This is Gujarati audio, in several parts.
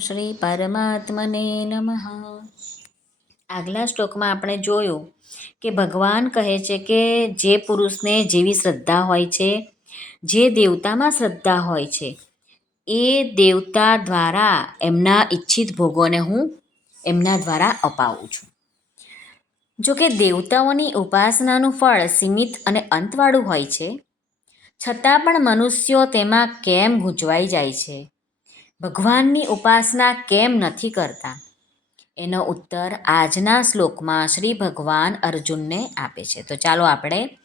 શ્રી પરમાત્મને નમઃ. આગલા શ્લોકમાં આપણે જોયું કે ભગવાન કહે છે કે જે પુરુષને જેવી શ્રદ્ધા હોય છે, જે દેવતામાં શ્રદ્ધા હોય છે, એ દેવતા દ્વારા એમના ઈચ્છિત ભોગોને હું એમના દ્વારા અપાવું છું. જો કે દેવતાઓની ઉપાસનાનું ફળ સીમિત અને અંતવાળું હોય છે, છતાં પણ મનુષ્યો તેમાં કેમ ગૂંચવાઈ જાય છે? ભગવાનની ઉપાસના કેમ નથી કરતા? એનો ઉત્તર આજના શ્લોકમાં શ્રી ભગવાન અર્જુનને આપે છે. તો ચાલો આપણે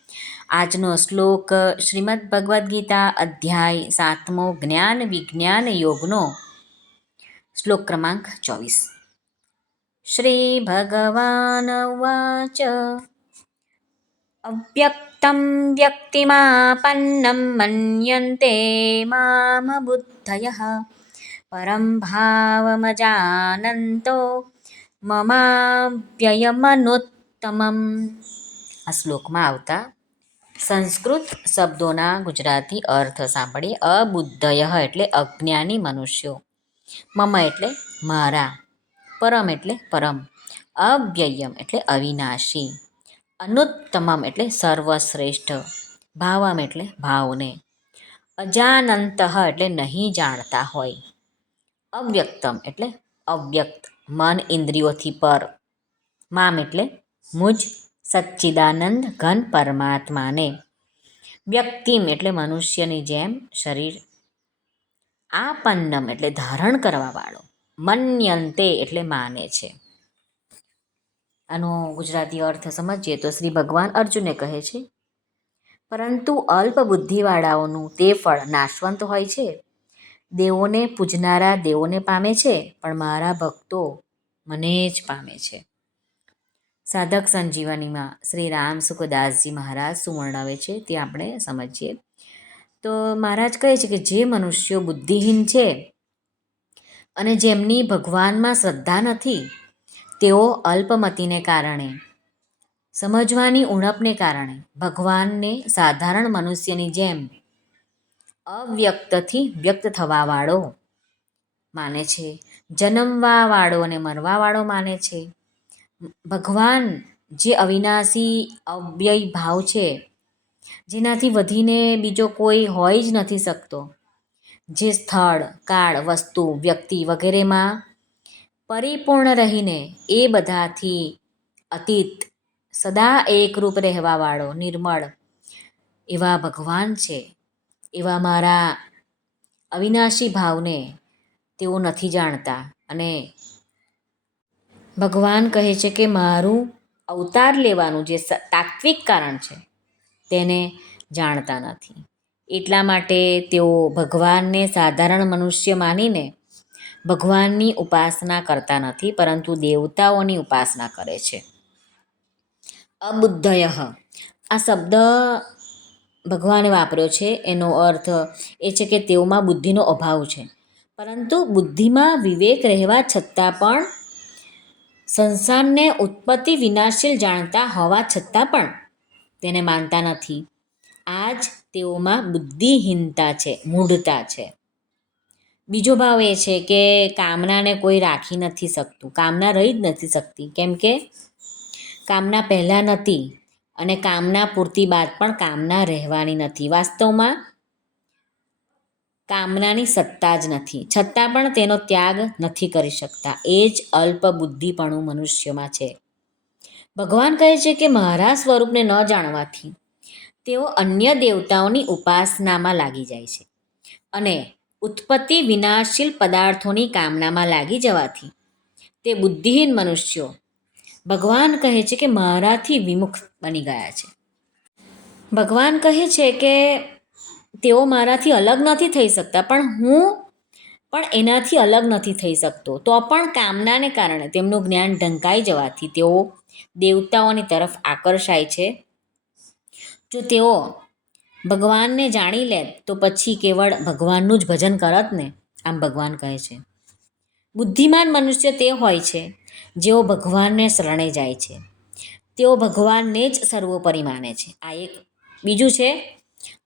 આજનો શ્લોક શ્રીમદ ભગવદ્ ગીતા અધ્યાય સાતમો જ્ઞાન વિજ્ઞાન યોગનો શ્લોક ક્રમાંક ચોવીસ. શ્રી ભગવાન ઉવાચ, અવ્યક્તમ વ્યક્તિમાપન્નમ મન્યન્તે મામ બુદ્ધયઃ પરં ભાવમજાનંતો મમાવ્યયમનોત્તમમ આ શ્લોકમાં આવતા સંસ્કૃત શબ્દોના ગુજરાતી અર્થ સાંભળીએ અબુદ્ધય એટલે અજ્ઞાની મનુષ્યો મમ એટલે મારા પરમ એટલે પરમ અવ્યયમ એટલે અવિનાશી અનુત્તમમ એટલે સર્વશ્રેષ્ઠ ભાવમ એટલે ભાવને અજાનંત એટલે નહીં જાણતા હોય અવ્યક્તમ એટલે અવ્યક્ત. મન ઇન્દ્રિયોથી પર. મામ એટલે મુજ સચ્ચિદાનંદ ઘન પરમાત્માને. વ્યક્તિમ એટલે મનુષ્યની જેમ શરીર. આપન્નમ એટલે ધારણ કરવાવાળો. મન્યંતે એટલે માને છે. આનો ગુજરાતી અર્થ સમજીએ તો શ્રી ભગવાન અર્જુને કહે છે, પરંતુ અલ્પ બુદ્ધિવાળાઓનું તે ફળ નાશવંત હોય છે દેવોને પૂજનારા દેવોને પામે છે, પણ મારા ભક્તો મને જ પામે છે. સાધક સંજીવનીમાં શ્રી રામ સુખદાસજી મહારાજ શું વર્ણવે છે તે આપણે સમજીએ. તો મહારાજ કહે છે કે જે મનુષ્યો બુદ્ધિહીન છે અને જેમની ભગવાનમાં શ્રદ્ધા નથી, તેઓ અલ્પમતીને કારણે, સમજવાની ઉણપને કારણે, ભગવાનને સાધારણ મનુષ્યની જેમ અવ્યક્તથી વ્યક્ત થવાવાળો માને છે. જન્મવાવાળો અને મરવાવાળો માને છે. ભગવાન જે અવિનાશી અવ્યય ભાવ છે, જેનાથી વધીને બીજો કોઈ હોય જ નથી શકતો. જે સ્થળ, કાળ, વસ્તુ, વ્યક્તિ વગેરેમાં પરિપૂર્ણ રહીને એ બધાથી અતીત, સદા એકરૂપ રહેવાવાળો, નિર્મળ એવા ભગવાન છે. એવા મારા અવિનાશી ભાવને તેઓ નથી જાણતા. અને ભગવાન કહે છે કે મારું અવતાર લેવાનું જે તાત્વિક કારણ છે, તેને જાણતા નથી. એટલા માટે તેઓ ભગવાનને સાધારણ મનુષ્ય માનીને ભગવાનની ઉપાસના કરતા નથી, પરંતુ દેવતાઓની ઉપાસના કરે છે. અબુદ્ધય. આ શબ્દ ભગવાને વાપર્યો છે, એનો અર્થ એ છે કે તેઓમાં બુદ્ધિનો અભાવ છે. પરંતુ બુદ્ધિમાં વિવેક રહેવા છતાં પણ સંસારને ઉત્પત્તિ વિનાશીલ જાણતા હોવા છતાં પણ તેને માનતા નથી. આ જ તેઓમાં બુદ્ધિહીનતા છે, મૂઢતા છે. બીજો ભાવ એ છે કે કામનાને કોઈ રાખી નથી શકતું. કામના રહી જ નથી શકતી. કેમ કે કામના પહેલાં નથી અને કામના પૂરતી બાદ પણ કામના રહેવાની નથી. વાસ્તવમાં કામનાની સત્તા જ નથી. છતાં પણ તેનો ત્યાગ નથી કરી શકતા. એ જ અલ્પ બુદ્ધિપણું મનુષ્યમાં છે. ભગવાન કહે છે કે મારા સ્વરૂપને ન જાણવાથી તેઓ અન્ય દેવતાઓની ઉપાસનામાં લાગી જાય છે અને ઉત્પત્તિ વિનાશીલ પદાર્થોની કામનામાં લાગી જવાથી તે બુદ્ધિહીન મનુષ્યો ભગવાન કહે છે કે મારાથી વિમુખ બની ગયા છે. ભગવાન કહે છે કે તેઓ મારાથી અલગ નથી થઈ શકતા, પણ હું પણ એનાથી અલગ નથી થઈ શકતો. તો પણ કામનાને કારણે તેમનું જ્ઞાન ઢંકાઈ જવાથી તેઓ દેવતાઓની તરફ આકર્ષાય છે. જો તેઓ ભગવાનને જાણી લે, તો પછી કેવળ ભગવાનનું જ ભજન કરત ને, આમ ભગવાન કહે છે. બુદ્ધિમાન મનુષ્ય તે હોય છે. જેઓ ભગવાનને શરણે જાય છે. તેઓ ભગવાનને જ સર્વોપરી માને છે. આ એક બીજું છે,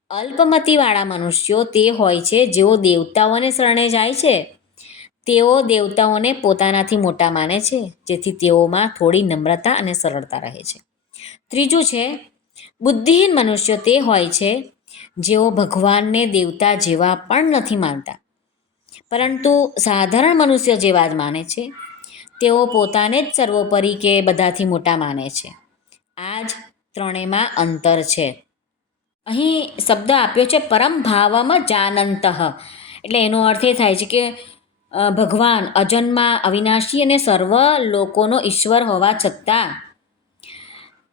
અલ્પમતીવાળા મનુષ્યો તે હોય છે જેઓ દેવતાઓને શરણે જાય છે. તેઓ દેવતાઓને પોતાનાથી મોટા માને છે, જેથી તેઓમાં થોડી નમ્રતા અને સરળતા રહે છે. ત્રીજું છે, બુદ્ધિહીન મનુષ્યો તે હોય છે જેઓ ભગવાનને દેવતા જેવા પણ નથી માનતા. પરંતુ સાધારણ મનુષ્ય જેવા જ માને છે. તેઓ પોતાને જ સર્વોપરી કે બધાથી મોટા માને છે. આ જ ત્રણેયમાં અંતર છે. અહીં શબ્દ આપ્યો છે પરમ ભાવમ જાનંત. એટલે એનો અર્થ એ થાય છે કે ભગવાન અજન્મા, અવિનાશી અને સર્વ લોકોનો ઈશ્વર હોવા છતાં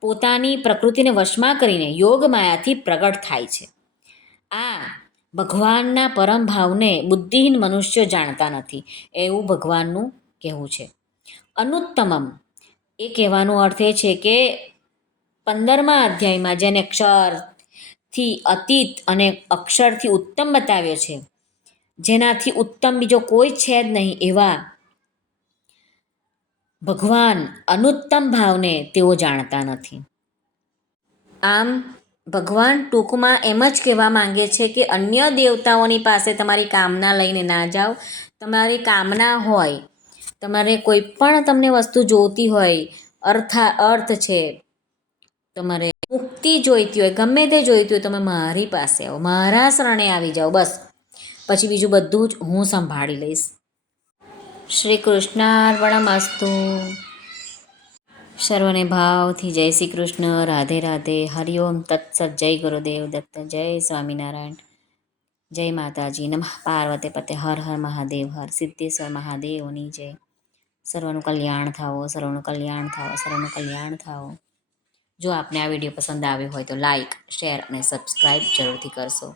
પોતાની પ્રકૃતિને વશમાં કરીને યોગ માયાથી પ્રગટ થાય છે. આ ભગવાનના પરમ ભાવને બુદ્ધિહીન મનુષ્યો જાણતા નથી. એવું ભગવાનનું કહેવું છે. અનુત્તમમ. એ કહેવાનો અર્થ એ છે કે પંદરમા અધ્યાયમાં જેને અક્ષરથી અતીત અને અક્ષરથી ઉત્તમ બતાવ્યો છે, જેનાથી ઉત્તમ બીજો કોઈ છે જ નહીં એવા ભગવાન અનુત્તમ ભાવને તેઓ જાણતા નથી. આમ, ભગવાન ટૂંકમાં એમ જ કહેવા માંગે છે કે અન્ય દેવતાઓની પાસે તમારી કામના લઈને ના જાઓ. તમારી કામના હોય તમારે કોઈ પણ તમને વસ્તુ જોઈતી હોય, અર્થા, અર્થ છે, તમારે મુક્તિ જોઈતી હોય, ગમે તે જોઈતી હોય, તમે મારી પાસે આવો, મારા શરણે આવી જાઓ, બસ. પછી બીજું બધું જ હું સંભાળી લઈશ. શ્રી કૃષ્ણાર્પણમસ્તુ સર્વને ભાવથી જય શ્રી કૃષ્ણ, રાધે રાધે હરિઓમ તત્સત, જય ગુરુદેવ દત્ત, જય સ્વામિનારાયણ. જય માતાજી, નમઃ. પાર્વતી પતે, હર હર મહાદેવ, હર સિદ્ધેશ્વર મહાદેવની જય. સર્વનું કલ્યાણ થાવો સર્વનું કલ્યાણ થાવો સર્વનું કલ્યાણ થાવો જો આપને આ વીડિયો પસંદ આવ્યો હોય તો લાઇક શેર અને સબસ્ક્રાઈબ જરૂરથી કરશો.